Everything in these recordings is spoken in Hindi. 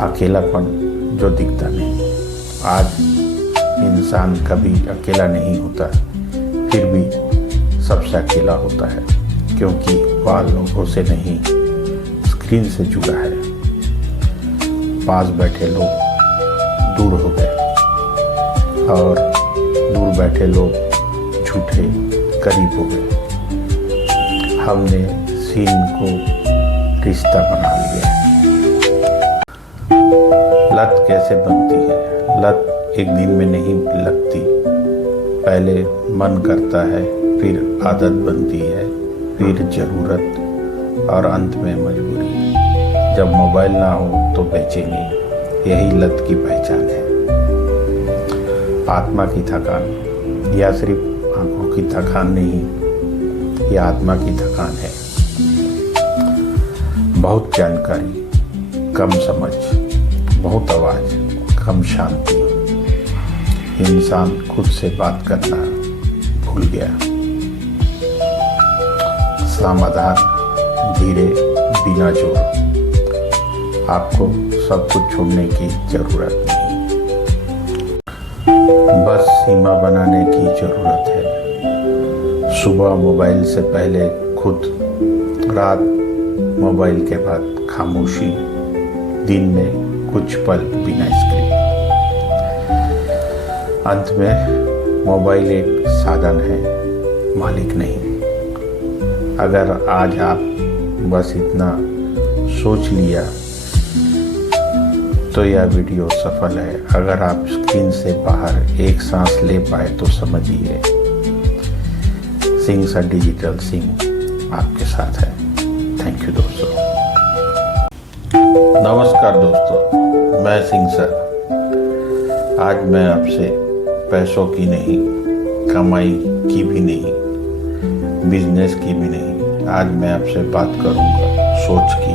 अकेलापन जो दिखता नहीं। आज इंसान कभी अकेला नहीं होता, फिर भी सबसे अकेला होता है, क्योंकि वह लोगों से नहीं, स्क्रीन से जुड़ा है। पास बैठे लोग दूर हो गए और दूर बैठे लोग झूठे करीब हो गए। हमने सीन को रिश्ता बना लिया है। लत कैसे बनती है? लत एक दिन में नहीं लगती। पहले मन करता है, फिर आदत बनती है, फिर ज़रूरत और अंत में मजबूरी। जब मोबाइल ना हो तो बेचैनी, यही लत की पहचान है। आत्मा की थकान, या सिर्फ आंखों की थकान नहीं, यह आत्मा की थकान है। बहुत जानकारी, कम समझ, बहुत आवाज़, कम शांति। इंसान खुद से बात करना भूल गया। समाधान धीरे, बिना जोर। आपको सब कुछ छोड़ने की जरूरत नहीं, बस सीमा बनाने की जरूरत है। सुबह मोबाइल से पहले खुद, रात मोबाइल के बाद खामोशी, दिन में कुछ पल बिना स्क्रीन। अंत में मोबाइल एक साधन है, मालिक नहीं। अगर आज आप बस इतना सोच लिया तो यह वीडियो सफल है। अगर आप स्क्रीन से बाहर एक सांस ले पाए तो समझिए, सिंह सर डिजिटल सिंह आपके साथ है। थैंक यू दोस्तों। नमस्कार दोस्तों, मैं सिंह सर। आज मैं आपसे पैसों की नहीं, कमाई की भी नहीं, बिजनेस की भी नहीं, आज मैं आपसे बात करूंगा सोच की।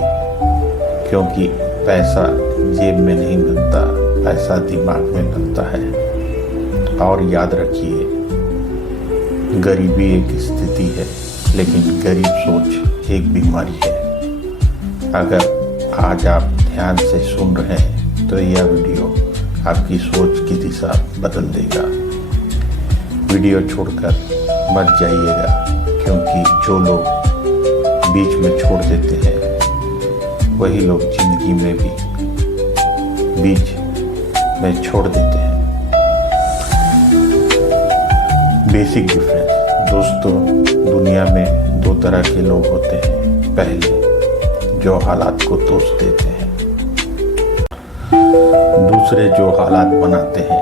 क्योंकि पैसा जेब में नहीं मिलता, पैसा दिमाग में मिलता है। और याद रखिए, गरीबी एक स्थिति है, लेकिन गरीब सोच एक बीमारी है। अगर आज आप ध्यान से सुन रहे हैं तो यह वीडियो आपकी सोच की दिशा बदल देगा। वीडियो छोड़कर मत जाइएगा, क्योंकि जो लोग बीच में छोड़ देते हैं वही लोग जिंदगी में भी बीच में छोड़ देते हैं। बेसिक डिफरेंस दोस्तों, दुनिया में दो तरह के लोग होते हैं। पहले जो हालात को दोष देते हैं, दूसरे जो हालात बनाते हैं।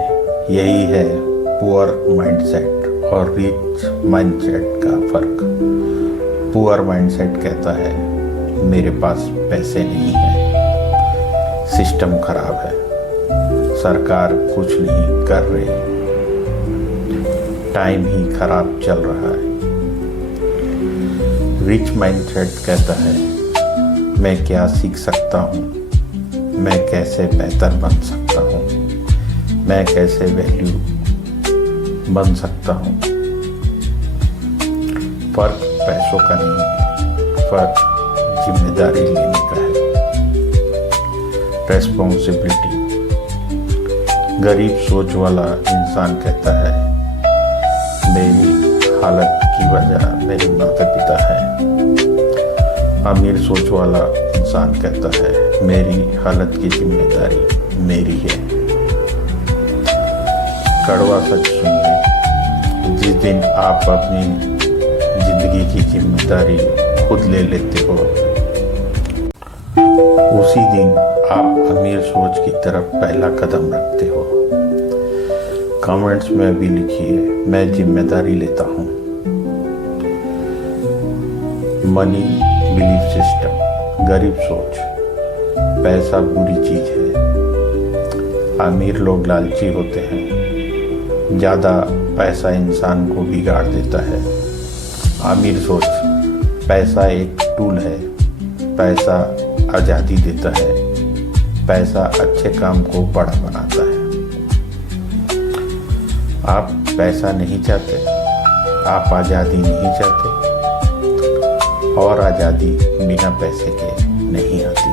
यही है पुअर माइंडसेट और रिच माइंडसेट का फर्क। पुअर माइंडसेट कहता है मेरे पास पैसे नहीं है, सिस्टम खराब है, सरकार कुछ नहीं कर रही, टाइम ही खराब चल रहा है। रिच माइंडसेट कहता है मैं क्या सीख सकता हूँ, मैं कैसे बेहतर बन सकता हूँ, मैं कैसे वैल्यू बन सकता हूँ। फर्क पैसों का नहीं है, फर्क जिम्मेदारी लेने का है, रेस्पॉन्सिबिलिटी। गरीब सोच वाला इंसान कहता है मेरी हालत की वजह मेरे माता पिता है। अमीर सोच वाला इंसान कहता है मेरी हालत की जिम्मेदारी मेरी है। कड़वा सच सुनिए, जिस दिन आप अपनी जिंदगी की जिम्मेदारी खुद ले लेते हो, उसी दिन आप अमीर सोच की तरफ पहला कदम रखते हो। कमेंट्स में भी लिखिए मैं जिम्मेदारी लेता हूँ। मनी बिलीफ सिस्टम, गरीब सोच, पैसा बुरी चीज है। अमीर लोग लालची होते हैं, ज़्यादा पैसा इंसान को बिगाड़ देता है। अमीर सोच, पैसा एक टूल है, पैसा आज़ादी देता है, पैसा अच्छे काम को बड़ा बनाता है। आप पैसा नहीं चाहते, आप आज़ादी नहीं चाहते, और आज़ादी बिना पैसे के नहीं आती।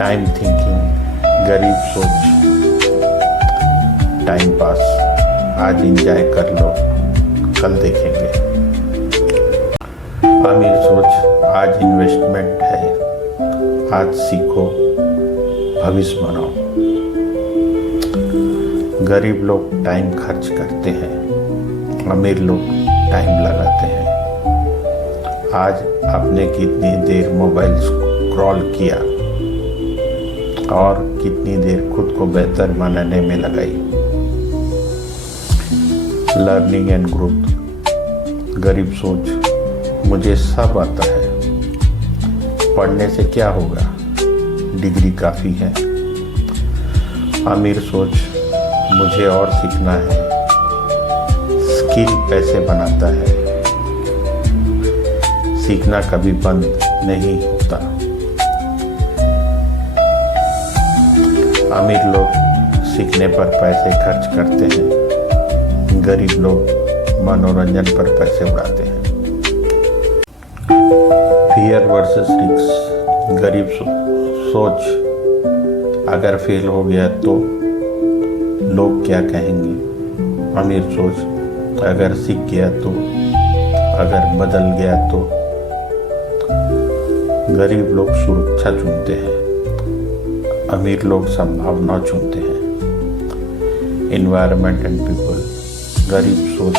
टाइम थिंकिंग, गरीब सोच, टाइम पास, आज एंजॉय कर लो, कल देखेंगे। अमीर सोच, आज इन्वेस्टमेंट है, आज सीखो, भविष्य बनाओ। गरीब लोग टाइम खर्च करते हैं, अमीर लोग टाइम लगाते हैं। आज आपने कितनी देर मोबाइल स्क्रॉल किया और कितनी देर खुद को बेहतर बनाने में लगाई। लर्निंग एंड ग्रोथ, गरीब सोच, मुझे सब आता है, पढ़ने से क्या होगा, डिग्री काफ़ी है। अमीर सोच, मुझे और सीखना है, स्किल पैसे बनाता है, सीखना कभी बंद नहीं होता। अमीर लोग सीखने पर पैसे खर्च करते हैं, गरीब लोग मनोरंजन पर पैसे उड़ाते हैं। फियर वर्सेस रिस्क, गरीब सोच, अगर फेल हो गया तो लोग क्या कहेंगे। अमीर सोच, अगर सीख गया तो, अगर बदल गया तो। गरीब लोग सुरक्षा चुनते हैं, अमीर लोग संभावना चुनते हैं। एनवायरनमेंट एंड पीपल, गरीब सोच,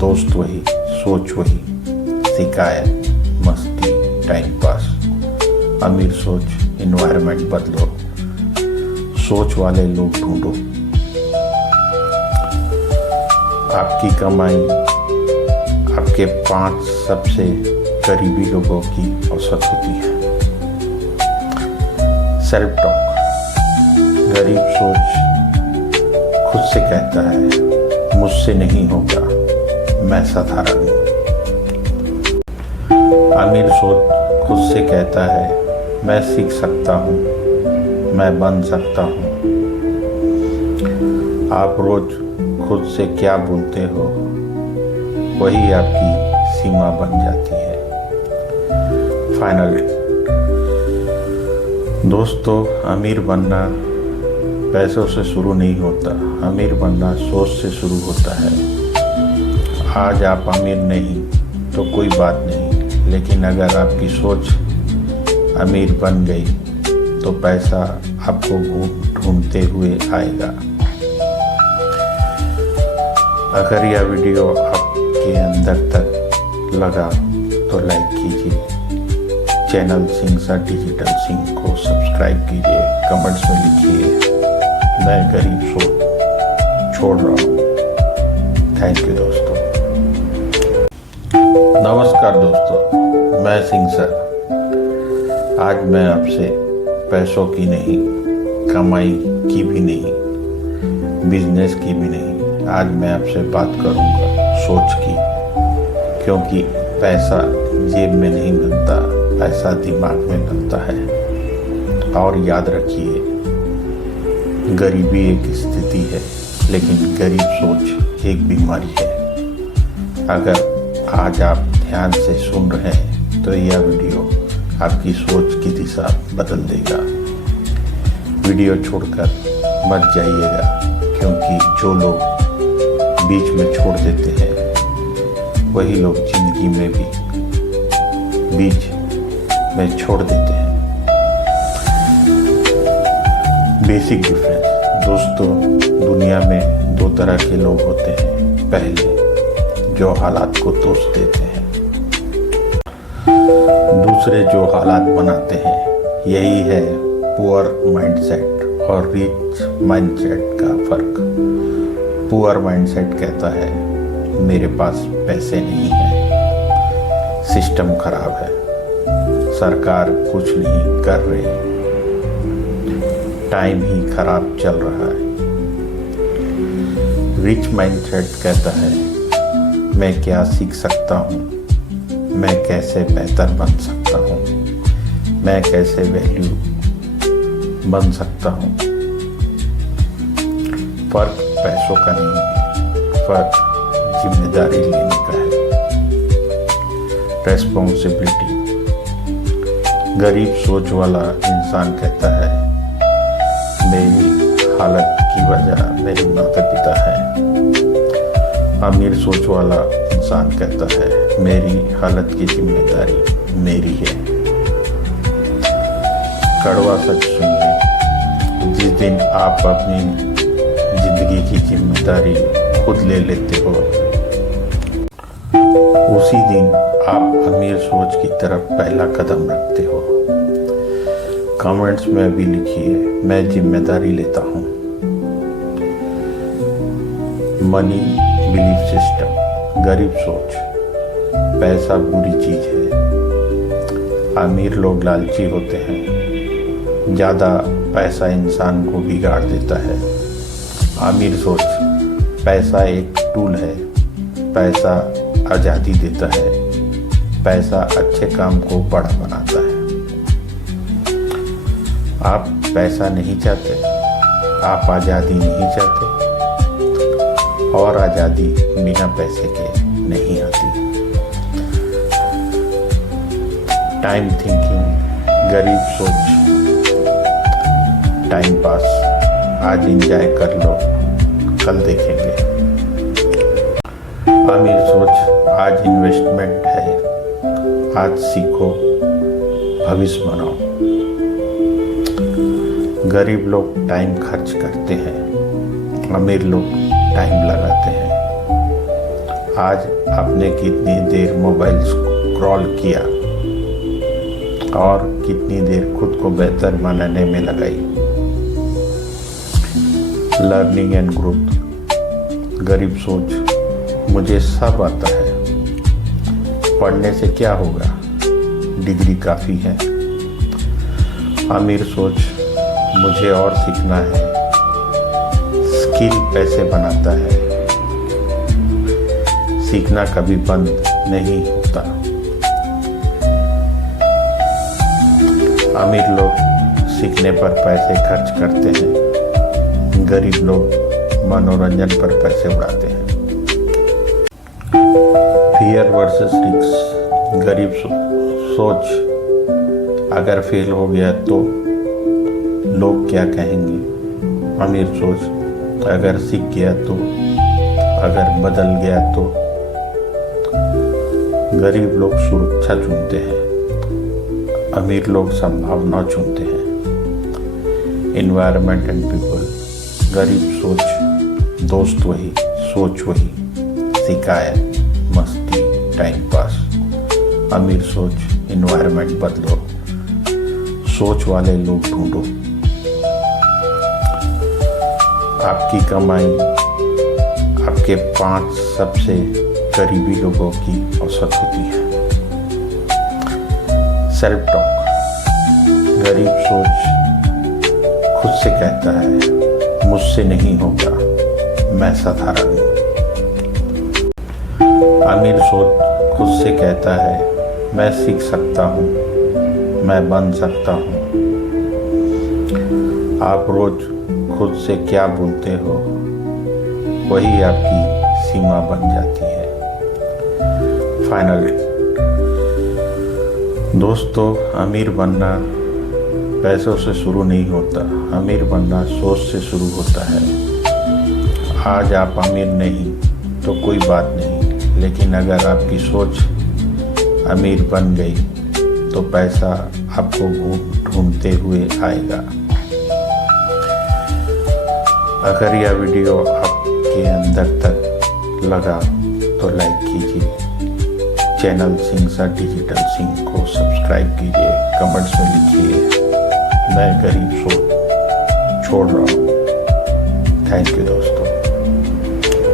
दोस्त वही, सोच वही, शिकायत, मस्ती, टाइम पास। अमीर सोच, एनवायरनमेंट बदलो, सोच वाले लोग ढूंढो। आपकी कमाई आपके 5 सबसे करीबी लोगों की औसत होती है। सेल्फ टॉक, गरीब सोच खुद से कहता है, मुझसे नहीं होगा, मैं साधारण हूँ। अमीर सोच खुद से कहता है, मैं सीख सकता हूँ, मैं बन सकता हूँ। आप रोज खुद से क्या बोलते हो, वही आपकी सीमा बन जाती है। फाइनल दोस्तों, अमीर बनना पैसों से शुरू नहीं होता, अमीर बनना सोच से शुरू होता है। आज आप अमीर नहीं तो कोई बात नहीं, लेकिन अगर आपकी सोच अमीर बन गई तो पैसा आपको ढूंढते हुए आएगा। अगर यह वीडियो आपके अंदर तक लगा तो लाइक कीजिए, channel Singh sir digital Singh को सब्सक्राइब कीजिए, कमेंट्स में लिखिए मैं गरीब सोच छोड़ रहा हूँ। थैंक यू दोस्तों। नमस्कार दोस्तों, मैं सिंह सर। आज मैं आपसे पैसों की नहीं, कमाई की भी नहीं, बिजनेस की भी नहीं, आज मैं आपसे बात करूँगा सोच की। क्योंकि पैसा जेब में नहीं मिलता, पैसा दिमाग में मिलता है। और याद रखिए, गरीबी एक स्थिति है, लेकिन गरीब सोच एक बीमारी है। अगर आज आप ध्यान से सुन रहे हैं तो यह वीडियो आपकी सोच की दिशा बदल देगा। वीडियो छोड़कर मत जाइएगा, क्योंकि जो लोग बीच में छोड़ देते हैं वही लोग जिंदगी में भी बीच में छोड़ देते हैं। बेसिक डिफरेंस दोस्तों, दुनिया में 2 तरह के लोग होते हैं। पहले जो हालात को दोष देते हैं, दूसरे जो हालात बनाते हैं। यही है पुअर माइंडसेट और रिच माइंडसेट का फर्क। पुअर माइंडसेट कहता है, मेरे पास पैसे नहीं है, सिस्टम खराब है, सरकार कुछ नहीं कर रही, टाइम ही खराब चल रहा है। रिच माइंडसेट कहता है, मैं क्या सीख सकता हूँ, मैं कैसे बेहतर बन सकता हूँ, मैं कैसे वैल्यू बन सकता हूँ। फर्क पैसों का नहीं है, फर्क जिम्मेदारी लेने का है, रेस्पॉन्सिबिलिटी। गरीब सोच वाला इंसान कहता है मेरी हालत की वजह मेरे माता पिता है। अमीर सोच वाला इंसान कहता है मेरी हालत की जिम्मेदारी मेरी है। कड़वा सच सुनिए, जिस दिन आप अपनी जिंदगी की जिम्मेदारी खुद ले लेते हो उसी दिन आप अमीर सोच की तरफ पहला कदम रखते हो। कमेंट्स में भी लिखिए मैं जिम्मेदारी लेता हूँ। मनी बिलीफ सिस्टम, गरीब सोच, पैसा बुरी चीज है। अमीर लोग लालची होते हैं, ज़्यादा पैसा इंसान को बिगाड़ देता है। अमीर सोच, पैसा एक टूल है, पैसा आज़ादी देता है, पैसा अच्छे काम को बड़ा बनाता है। आप पैसा नहीं चाहते, आप आज़ादी नहीं चाहते, और आज़ादी बिना पैसे के नहीं आती। टाइम थिंकिंग, गरीब सोच, टाइम पास, आज एंजॉय कर लो कल देखेंगे। अमीर सोच, आज इन्वेस्टमेंट है, आज सीखो भविष्य बनाओ। गरीब लोग टाइम खर्च करते हैं, अमीर लोग टाइम लगाते हैं। आज आपने कितनी देर मोबाइल स्क्रॉल किया और कितनी देर खुद को बेहतर बनाने में लगाई। लर्निंग एंड ग्रोथ, गरीब सोच, मुझे सब आता है, पढ़ने से क्या होगा, डिग्री काफ़ी है। अमीर सोच, मुझे और सीखना है, स्किल पैसे बनाता है, सीखना कभी बंद नहीं होता। अमीर लोग सीखने पर पैसे खर्च करते हैं, गरीब लोग मनोरंजन पर पैसे उड़ाते हैं। फियर वर्सेस रिस्क, गरीब सोच, अगर फेल हो गया तो लोग क्या कहेंगे। अमीर सोच, अगर सीख गया तो, अगर बदल गया तो। गरीब लोग सुरक्षा चुनते हैं, अमीर लोग संभावना चुनते हैं। एनवायरनमेंट एंड पीपल, गरीब सोच, दोस्त वही, सोच वही, शिकायत, मस्ती, टाइम पास। अमीर सोच, एनवायरनमेंट बदलो, सोच वाले लोग ढूंढो। आपकी कमाई आपके 5 सबसे करीबी लोगों की औसत होती है। सेल्फ टॉक, गरीब सोच खुद से कहता है मुझसे नहीं होगा, मैं साधारण हूँ। अमीर सोच खुद से कहता है मैं सीख सकता हूँ, मैं बन सकता हूँ। आप रोज खुद से क्या बोलते हो वही आपकी सीमा बन जाती है। फाइनल दोस्तों, अमीर बनना पैसों से शुरू नहीं होता, अमीर बनना सोच से शुरू होता है। आज आप अमीर नहीं तो कोई बात नहीं, लेकिन अगर आपकी सोच अमीर बन गई तो पैसा आपको ढूंढते हुए आएगा। अगर यह वीडियो आपके अंदर तक लगा तो लाइक कीजिए, चैनल सिंह सा डिजिटल सिंह को सब्सक्राइब कीजिए, कमेंट्स में लिखिए मैं गरीब सोच छोड़ रहा हूँ। थैंक यू दोस्तों।